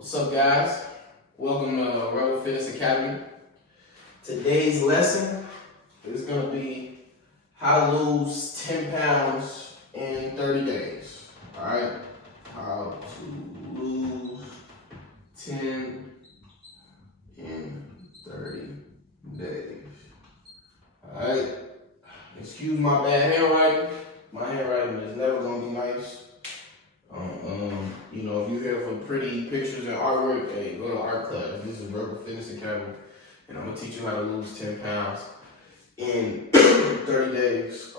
What's up, guys? Welcome to Rebel Fitness Academy. Today's lesson is going to be how to lose 10 pounds in 30 days. All right? How to lose 10 in 30 days. All right? Excuse my bad handwriting. My handwriting is never going to be nice. If you're here for pretty pictures and artwork, hey, go to art class. This is Rebel Fitness Academy, and I'm gonna teach you how to lose 10 pounds in 30 days.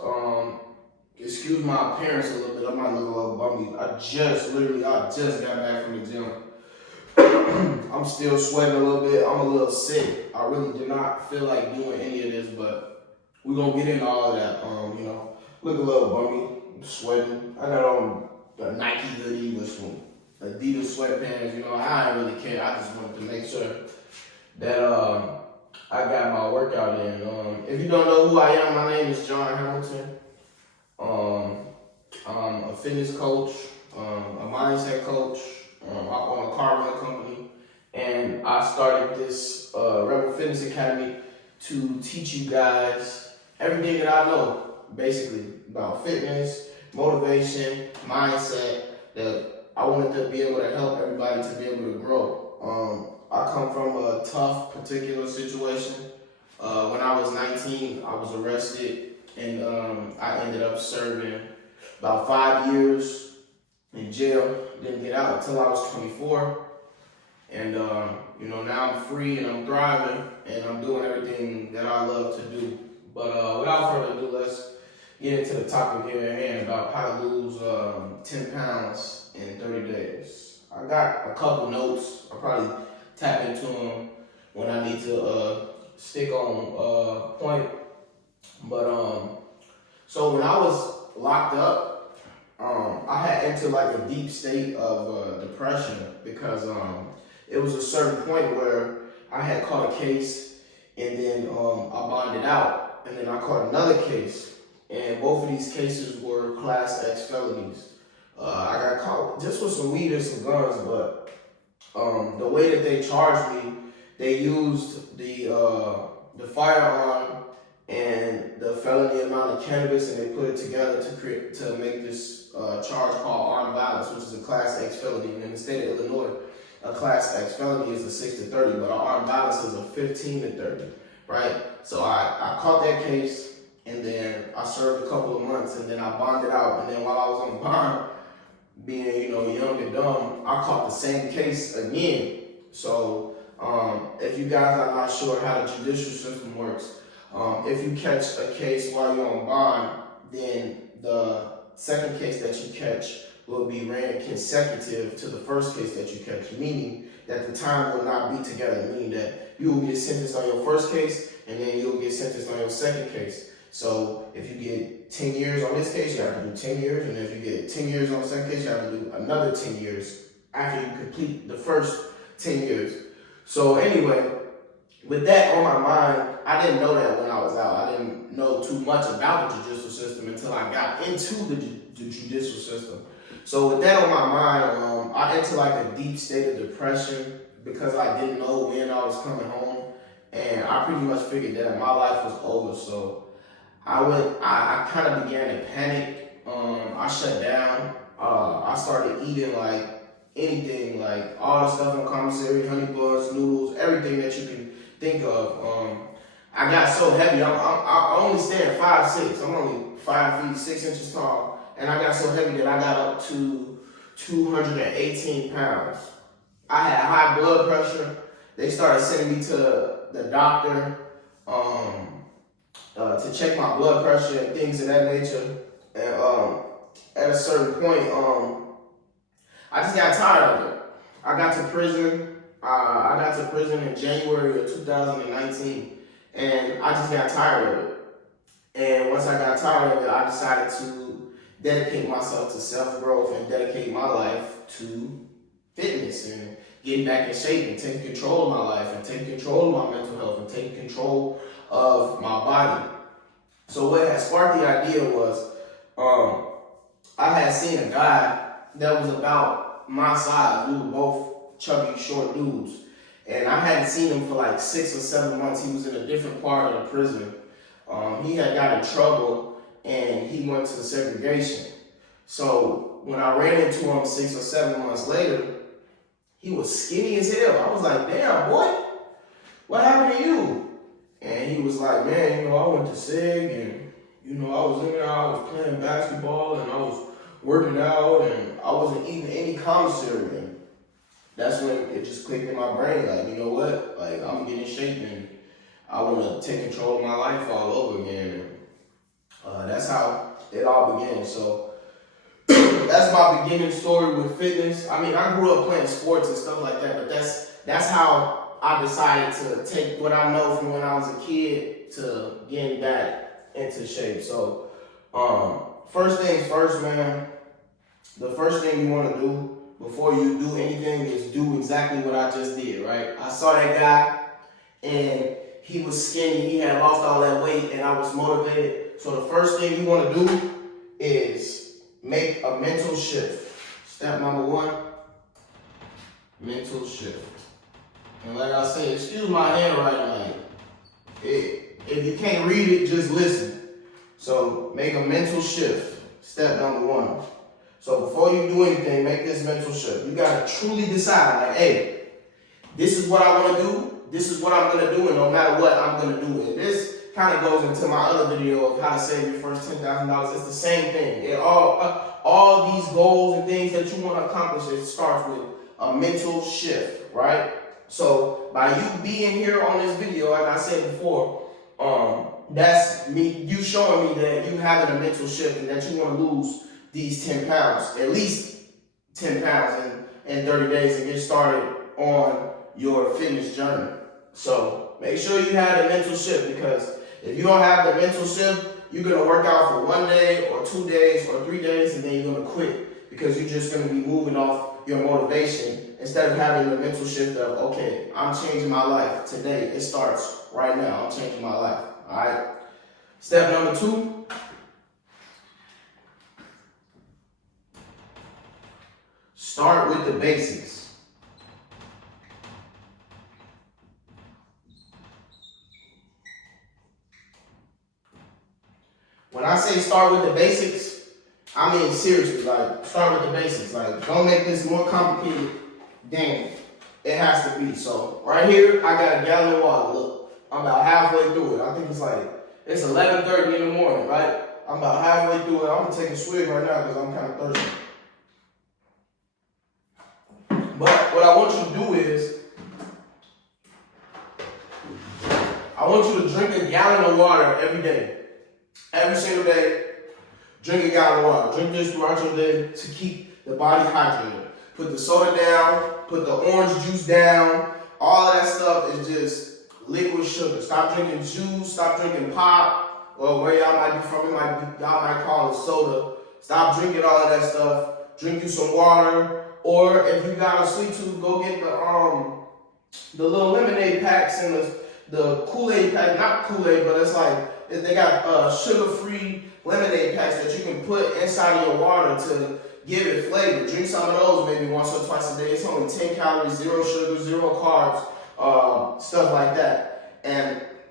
Excuse my appearance a little bit. I might look a little bummy. I just got back from the gym. I'm still sweating a little bit. I'm a little sick. I really do not feel like doing any of this, but we're gonna get into all of that. Look a little bummy. I'm sweating. I got on the Nike hoodie with some Adidas sweatpants. I didn't really care. I just wanted to make sure that I got my workout in. If you don't know who I am, my name is John Hamilton. I'm a fitness coach, a mindset coach. I own a car rental company, and I started this Rebel Fitness Academy to teach you guys everything that I know, basically, about fitness, motivation, mindset, that I wanted to be able to help everybody to be able to grow. I come from a tough, particular situation. When I was 19, I was arrested, and I ended up serving about 5 years in jail. Didn't get out until I was 24. And, now I'm free and I'm thriving, and I'm doing everything that I love to do. But without further ado, let's get into the topic here at hand about how to lose 10 pounds in 30 days. I got a couple notes. I'll probably tap into them when I need to stick on point. But so when I was locked up, I had entered like a deep state of depression because it was a certain point where I had caught a case, and then I bonded out, and then I caught another case. And both of these cases were Class X felonies. I got caught just with some weed and some guns, but the way that they charged me, they used the firearm and the felony amount of cannabis, and they put it together to make this charge called armed violence, which is a Class X felony. And in the state of Illinois, a Class X felony is a 6 to 30, but an armed violence is a 15 to 30, right? So I caught that case. And then I served a couple of months, and then I bonded out. And then while I was on bond, being, young and dumb, I caught the same case again. So if you guys are not sure how the judicial system works, if you catch a case while you're on bond, then the second case that you catch will be ran consecutive to the first case that you catch, meaning that the time will not be together, meaning that you will get sentenced on your first case, and then you'll get sentenced on your second case. So if you get 10 years on this case, you have to do 10 years. And if you get 10 years on the second case, you have to do another 10 years after you complete the first 10 years. So anyway, with that on my mind, I didn't know that when I was out. I didn't know too much about the judicial system until I got into the judicial system. So with that on my mind, I entered like a deep state of depression because I didn't know when I was coming home. And I pretty much figured that my life was over. So I kind of began to panic. I shut down. I started eating like anything, like all the stuff on commissary, honey buns, noodles, everything that you can think of. I got so heavy. I only stand 5'6". I'm only 5 feet 6 inches tall, and I got so heavy that I got up to 218 pounds. I had high blood pressure. They started sending me to the doctor. To check my blood pressure and things of that nature. And at a certain point, I just got tired of it. I got to prison. I got to prison in January of 2019, and I just got tired of it. And once I got tired of it, I decided to dedicate myself to self-growth and dedicate my life to fitness and getting back in shape and taking control of my life and taking control of my mental health and taking control of my body. So what had sparked the idea was I had seen a guy that was about my size. We were both chubby, short dudes. And I hadn't seen him for like 6 or 7 months. He was in a different part of the prison. He had got in trouble and he went to segregation. So when I ran into him 6 or 7 months later, he was skinny as hell. I was like, damn, boy, what happened to you? And he was like, man, I went to SEG and, I was in there, I was playing basketball and I was working out and I wasn't eating any commissary. And that's when it just clicked in my brain, like, you know what? Like, I'm getting in shape and I want to take control of my life all over again. And that's how it all began. So that's my beginning story with fitness. I mean, I grew up playing sports and stuff like that, but that's how I decided to take what I know from when I was a kid to getting back into shape. So, first things first, man, the first thing you want to do before you do anything is do exactly what I just did, right? I saw that guy and he was skinny, he had lost all that weight and I was motivated. So the first thing you want to do is make a mental shift. Step number 1, mental shift. And like I said, excuse my handwriting, like, if you can't read it, just listen. So make a mental shift. Step number 1. So before you do anything, make this mental shift. You gotta truly decide, like, hey, this is what I want to do. This is what I'm gonna do, and no matter what, I'm gonna do it. This kind of goes into my other video of how to save your first $10,000. It's the same thing. All these goals and things that you want to accomplish, it starts with a mental shift, right? So by you being here on this video, like I said before, that's you showing me that you having a mental shift and that you want to lose these 10 pounds, at least 10 pounds in 30 days and get started on your fitness journey. So make sure you have the mental shift, because if you don't have the mental shift, you're going to work out for 1 day or 2 days or 3 days and then you're going to quit, because you're just going to be moving off your motivation instead of having the mental shift of, okay, I'm changing my life today. It starts right now. I'm changing my life. All right. Step number 2. Start with the basics. When I say start with the basics, I mean seriously, like, start with the basics. Like, don't make this more complicated than it has to be. So right here, I got a gallon of water. Look, I'm about halfway through it. I think it's 11:30 in the morning, right? I'm about halfway through it. I'm gonna take a swig right now because I'm kind of thirsty. But what I want you to do is, I want you to drink a gallon of water every day. Every single day, drink a gallon of water. Drink this throughout your day to keep the body hydrated. Put the soda down, put the orange juice down. All of that stuff is just liquid sugar. Stop drinking juice, stop drinking pop, or where y'all might be from, y'all might call it soda. Stop drinking all of that stuff. Drink you some water. Or if you got a sweet tooth, go get the little lemonade packs and the Kool-Aid pack, not Kool-Aid, but it's like, they got sugar-free lemonade packs that you can put inside of your water to give it flavor. Drink some of those maybe once or twice a day. It's only 10 calories, 0 sugar, 0 carbs, stuff like that.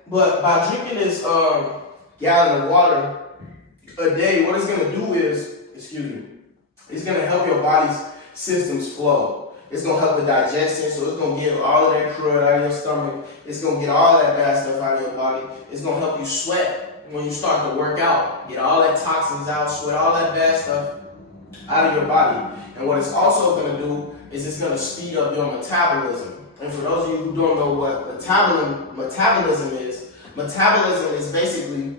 But by drinking this gallon of water a day, what it's gonna do is, it's gonna help your body's systems flow. It's gonna help the digestion, so it's gonna get all of that crud out of your stomach. It's gonna get all that bad stuff out of your body. It's gonna help you sweat when you start to work out. Get all that toxins out, sweat all that bad stuff out of your body. And what it's also gonna do is it's gonna speed up your metabolism. And for those of you who don't know what metabolism is basically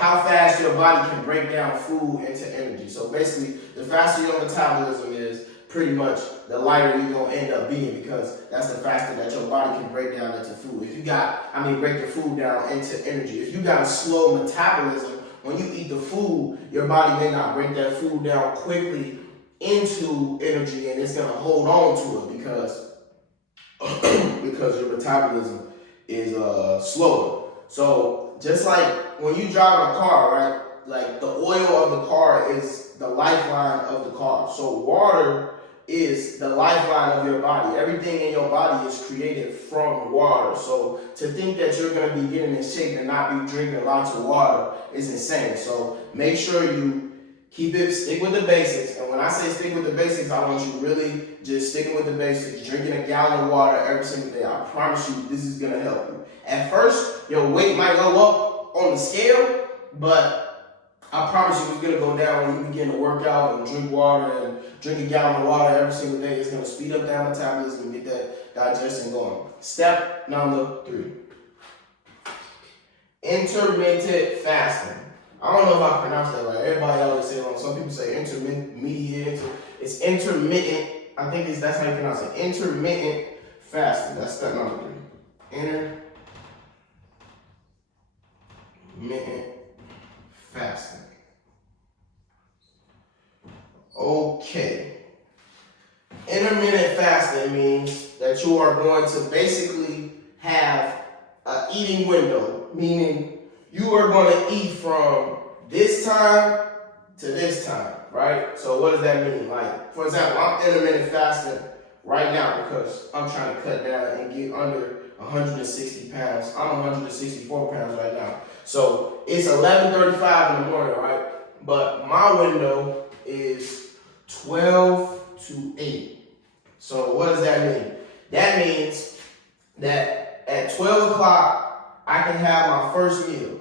how fast your body can break down food into energy. So basically, the faster your metabolism is, pretty much the lighter you're gonna end up being, because that's the faster that your body can break down into food. Break the food down into energy. If you got a slow metabolism, when you eat the food, your body may not break that food down quickly into energy, and it's gonna hold on to it because your metabolism is slower. So just like when you drive a car, right? Like the oil of the car is the lifeline of the car. So water is the lifeline of your body. Everything in your body is created from water. So to think that you're going to be getting in shape and not be drinking lots of water is insane. So make sure you stick with the basics. And when I say stick with the basics, I want you really just sticking with the basics, drinking a gallon of water every single day. I promise you, this is going to help you. At first, your weight might go up on the scale, but I promise you it's going to go down when you begin to work out and drink water and drink a gallon of water every single day. It's going to speed up that metabolism and get that digestion going. Step number 3. Intermittent fasting. I don't know if I pronounced that right. Everybody always say it wrong. Some people say intermediate. It's intermittent. I think that's how you pronounce it. Intermittent fasting. That's step number 3. Intermittent fasting. Okay. Intermittent fasting means that you are going to basically have an eating window, meaning you are going to eat from this time to this time, right? So what does that mean? Like, for example, I'm intermittent fasting right now because I'm trying to cut down and get under 160 pounds. I'm 164 pounds right now. So it's 11:35 in the morning, right? But my window is 12 to 8. So what does that mean? That means that at 12 o'clock, I can have my first meal.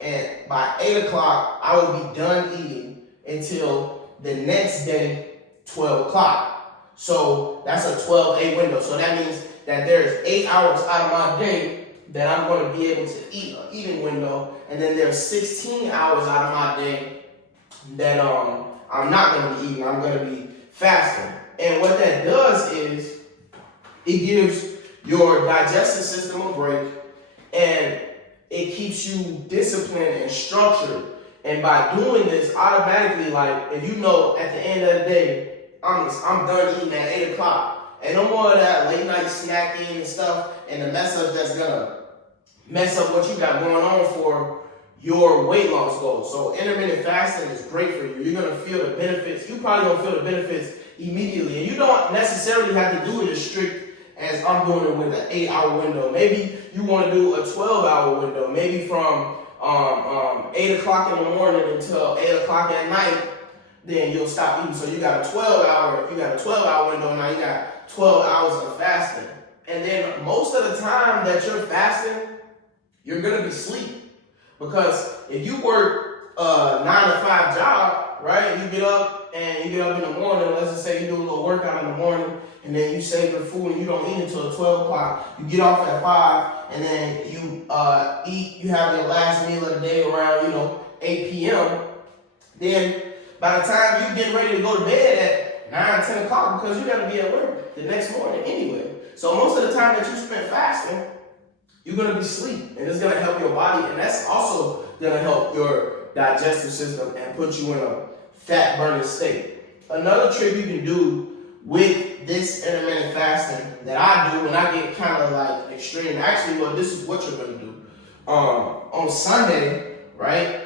And by 8 o'clock, I will be done eating until the next day, 12 o'clock. So that's a 12-8 window. So that means that there's 8 hours out of my day that I'm going to be able to eat, an eating window. And then there's 16 hours out of my day that I'm not going to be eating. I'm going to be fasting. And what that does is it gives your digestive system a break, and it keeps you disciplined and structured. And by doing this, automatically, like, if you know at the end of the day, I'm done eating at 8 o'clock. And no more of that late night snacking and stuff and the mess up that's gonna mess up what you got going on for your weight loss goals. So intermittent fasting is great for you. You're gonna feel the benefits. You probably gonna feel the benefits immediately. And you don't necessarily have to do it as strict as I'm doing it with an 8-hour window.Maybe you want to do a 12-hour window. Maybe from 8 o'clock in the morning until 8 o'clock at night, then you'll stop eating. So you got a 12-hour window. Now you got 12 hours of fasting. And then most of the time that you're fasting, you're going to be asleep. Because if you work a 9-to-5 job, right, you get up in the morning, let's just say you do a little workout in the morning, and then you save your food and you don't eat until 12 o'clock. You get off at 5, and then you eat, you have your last meal of the day around, 8 p.m. Then by the time you get ready to go to bed at 9, 10 o'clock, because you got to be at work the next morning anyway. So most of the time that you spend fasting, you're going to be asleep, and it's going to help your body, and that's also going to help your digestive system and put you in a fat burning state. Another trick you can do with this intermittent fasting that I do when I get kind of like extreme, actually, well, this is what you're going to do. On Sunday, right?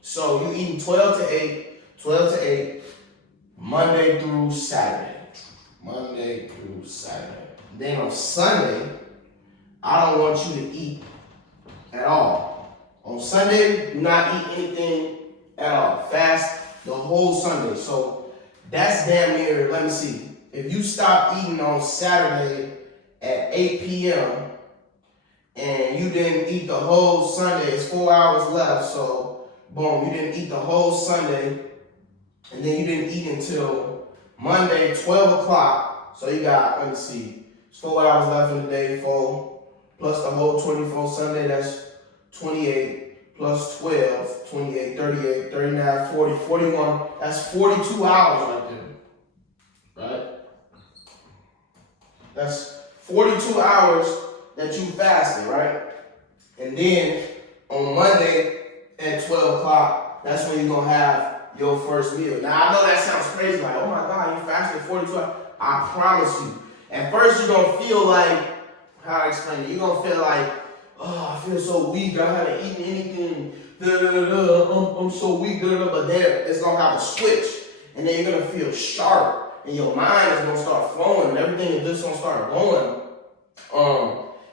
So you eating 12 to 8, Monday through Saturday. Then on Sunday, I don't want you to eat at all. On Sunday, do not eat anything at all. Fast the whole Sunday. So that's damn near, let me see. If you stop eating on Saturday at 8 p.m. and you didn't eat the whole Sunday, it's 4 hours left. So, boom, you didn't eat the whole Sunday, and then you didn't eat until Monday, 12 o'clock. So you got, let me see, it's 4 hours left in the day, 4 plus the whole 24 Sunday, that's 28, plus 12, 28, 38, 39, 40, 41, that's 42 hours right there, right? That's 42 hours that you fasted, right? And then on Monday at 12 o'clock, that's when you're going to have your first meal. Now, I know that sounds crazy, like, oh my God, you fasted 42 hours. I promise you. At first, you're going to feel like, how I explain it, you're going to feel like, oh, I feel so weak, I haven't eaten anything, I'm so weak, but then it's going to have a switch, and then you're going to feel sharp, and your mind is gonna start flowing, and everything is just gonna start going.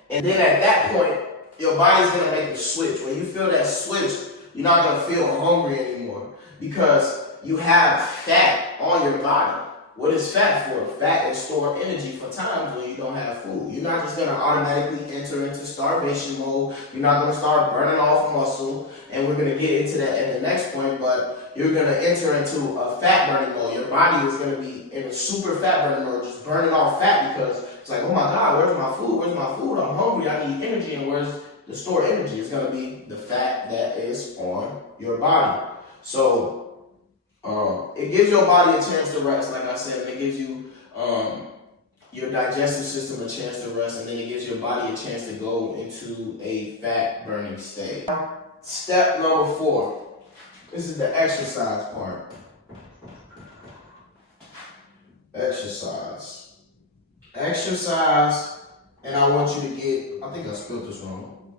And then at that point, your body's gonna make a switch. When you feel that switch, you're not gonna feel hungry anymore because you have fat on your body. What is fat for? Fat is stored energy for times when you don't have food. You're not just gonna automatically enter into starvation mode. You're not gonna start burning off muscle, and we're gonna get into that at the next point, but you're gonna enter into a fat burning mode. Your body is gonna be in a super fat burning mode, just burning off fat because it's like, oh my God, where's my food? Where's my food? I'm hungry, I need energy, and where's the stored energy? It's gonna be the fat that is on your body. So it gives your body a chance to rest, like I said. It gives you your digestive system a chance to rest, and then it gives your body a chance to go into a fat burning state. Step number 4. This is the exercise part. Exercise, and I want you to get, I think I spelled this wrong.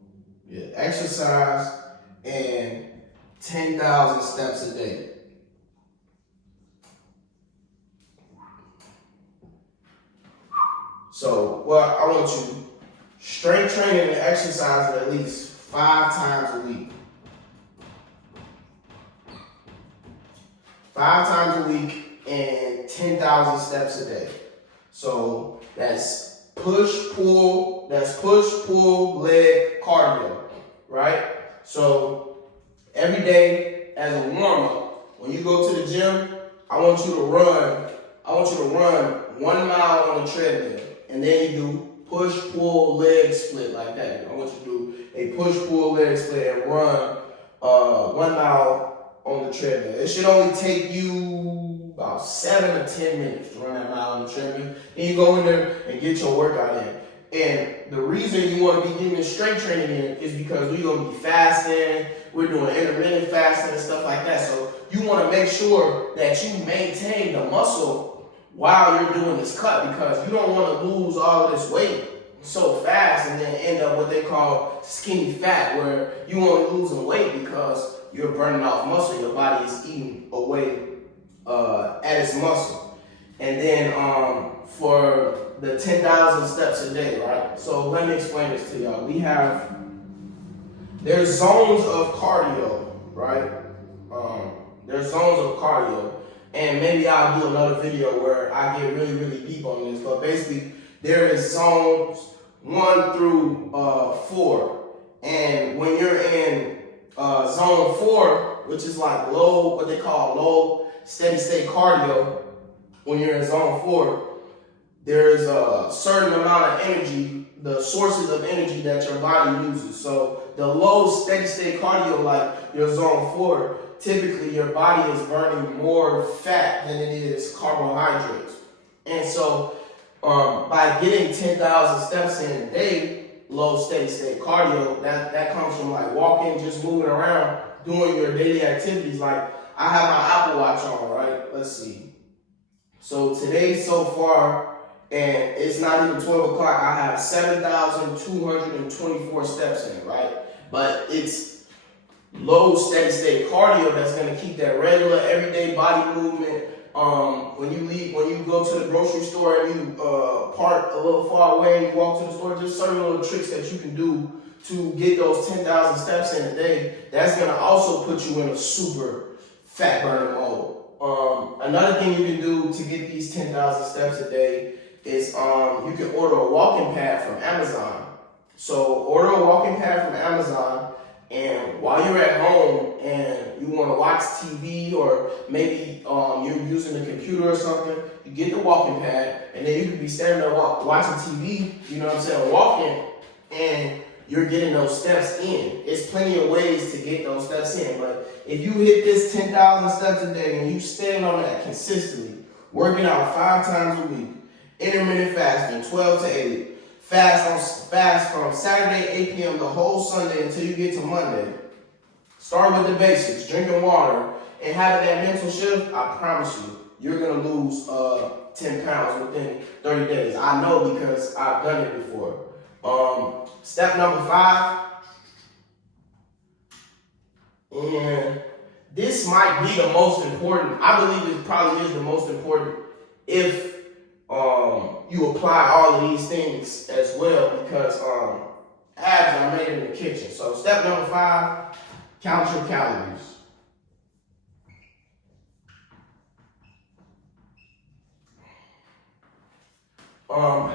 Yeah, exercise and 10,000 steps a day. So, well, I want you strength training and exercising at least 5 times a week. 5 times a week and 10,000 steps a day. So that's push, pull, leg cardio, right? So every day as a warm-up, when you go to the gym, I want you to run 1 mile on the treadmill. And then you do push, pull, leg split like that. I want you to do a push, pull, leg split and run 1 mile on the treadmill. It should only take you about 7 to 10 minutes to run that mile on the treadmill. Then you go in there and get your workout in. And the reason you want to be getting strength training in is because we're going to be fasting. We're doing intermittent fasting and stuff like that. So you want to make sure that you maintain the muscle while you're doing this cut, because you don't want to lose all of this weight so fast and then end up what they call skinny fat, where you only losing weight because you're burning off muscle. Your body is eating away at its muscle. And then for the 10,000 steps a day, right? So let me explain this to y'all. There's zones of cardio, right? There's zones of cardio. And maybe I'll do another video where I get really, really deep on this. But basically, there is zones 1 through 4. And when you're in zone 4, which is like low, what they call low steady state cardio, when you're in zone 4, there's a certain amount of energy, the sources of energy that your body uses. So the low steady state cardio, like your zone 4, typically your body is burning more fat than it is carbohydrates. And so by getting 10,000 steps in a day, low steady state cardio, that comes from like walking, just moving around, doing your daily activities. Like I have my Apple Watch on, right? Let's see. So today so far, and it's not even 12 o'clock, I have 7,224 steps in, right? But it's low steady state cardio that's going to keep that regular everyday body movement. When you go to the grocery store and you park a little far away and you walk to the store, just certain little tricks that you can do to get those 10,000 steps in a day. That's going to also put you in a super fat burning mode. Another thing you can do to get these 10,000 steps a day is you can order a walking pad from Amazon. So order a walking pad from Amazon. And while you're at home and you want to watch TV, or maybe you're using the computer or something, you get the walking pad, and then you can be standing there watching TV, you know what I'm saying, walking, and you're getting those steps in. It's plenty of ways to get those steps in, but if you hit this 10,000 steps a day and you stand on that consistently, working out 5 times a week, intermittent fasting, 12 to 8, fast from Saturday 8 p.m. the whole Sunday until you get to Monday. Start with the basics, drinking water, and having that mental shift. I promise you're gonna lose 10 pounds within 30 days. I know because I've done it before. Step number 5, and this might be the most important. I believe it probably is the most important if you apply all of these things as well, because abs are made in the kitchen. So step number 5, count your calories.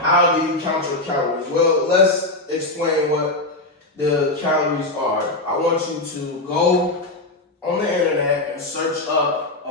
How do you count your calories? Well, let's explain what the calories are. I want you to go on the internet and search up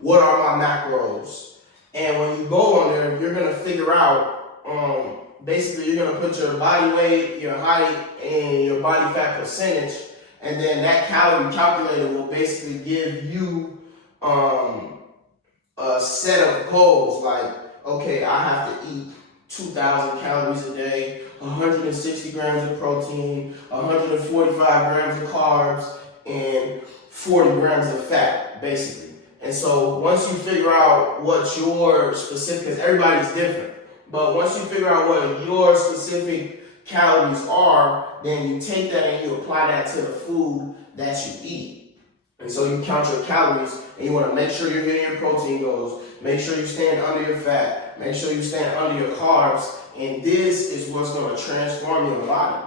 what are my macros. And when you go on there, you're gonna figure out, basically you're gonna put your body weight, your height, and your body fat percentage, and then that calorie calculator will basically give you a set of goals. Like, okay, I have to eat 2,000 calories a day, 160 grams of protein, 145 grams of carbs, and 40 grams of fat, basically. And so once you figure out what your specific, because everybody's different, but once you figure out what your specific calories are, then you take that and you apply that to the food that you eat. And so you count your calories, and you want to make sure you're hitting your protein goals, make sure you stand under your fat, make sure you stand under your carbs, and this is what's going to transform your body,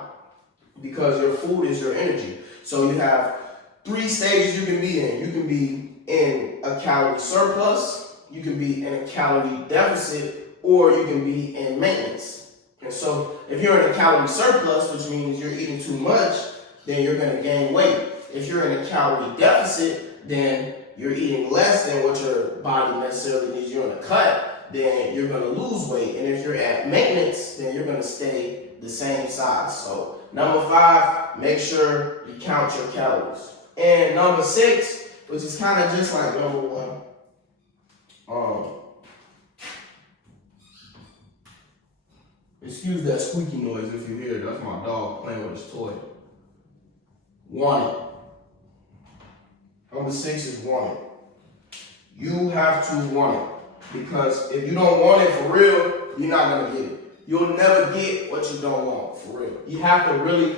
because your food is your energy. So you have 3 stages you can be in. You can be in a calorie surplus, you can be in a calorie deficit, or you can be in maintenance. And so if you're in a calorie surplus, which means you're eating too much, then you're going to gain weight. If you're in a calorie deficit, then you're eating less than what your body necessarily needs. You're in a cut, then you're going to lose weight. And if you're at maintenance, then you're going to stay the same size. So number 5, make sure you count your calories. And number 6, which is kind of just like number 1. Excuse that squeaky noise if you hear it. That's my dog playing with his toy. Want it. Number 6 is want it. You have to want it. Because if you don't want it for real, you're not going to get it. You'll never get what you don't want for real. You have to really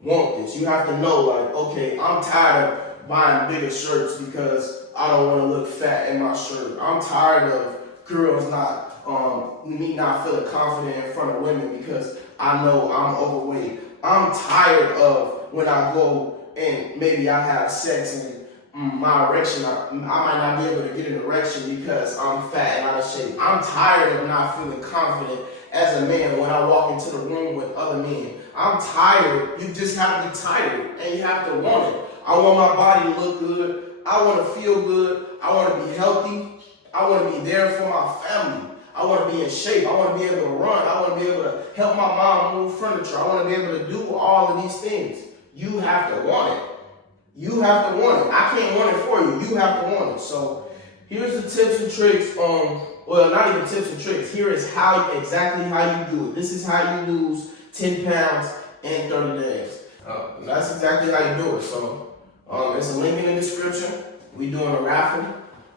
want this. You have to know, like, okay, I'm tired of buying bigger shirts because I don't want to look fat in my shirt. I'm tired of girls me not feeling confident in front of women because I know I'm overweight. I'm tired of when I go and maybe I have sex and my erection, I might not be able to get an erection because I'm fat and out of shape. I'm tired of not feeling confident as a man when I walk into the room with other men. I'm tired. You just have to be tired and you have to want it. I want my body to look good. I want to feel good. I want to be healthy. I want to be there for my family. I want to be in shape. I want to be able to run. I want to be able to help my mom move furniture. I want to be able to do all of these things. You have to want it. You have to want it. I can't want it for you. You have to want it. So here's the tips and tricks well, not even tips and tricks. Here is exactly how you do it. This is how you lose 10 pounds in 30 days. That's exactly how you do it. So there's a link in the description. We're doing a raffle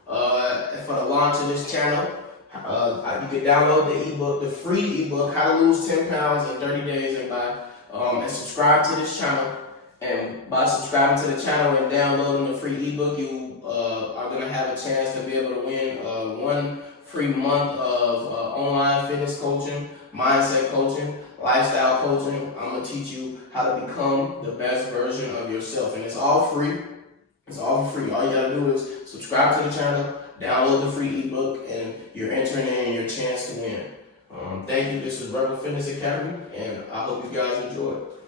for the launch of this channel. You can download the ebook, the free ebook, How to Lose 10 Pounds in 30 Days, and subscribe to this channel. And by subscribing to the channel and downloading the free ebook, you are going to have a chance to be able to win 1 free month of online fitness coaching, mindset coaching, lifestyle coaching. I'm going to teach you how to become the best version of yourself. And it's all free. It's all free. All you got to do is subscribe to the channel, download the free ebook, and you're entering in your chance to win. Thank you. This is Rebel Fitness Academy, and I hope you guys enjoy it.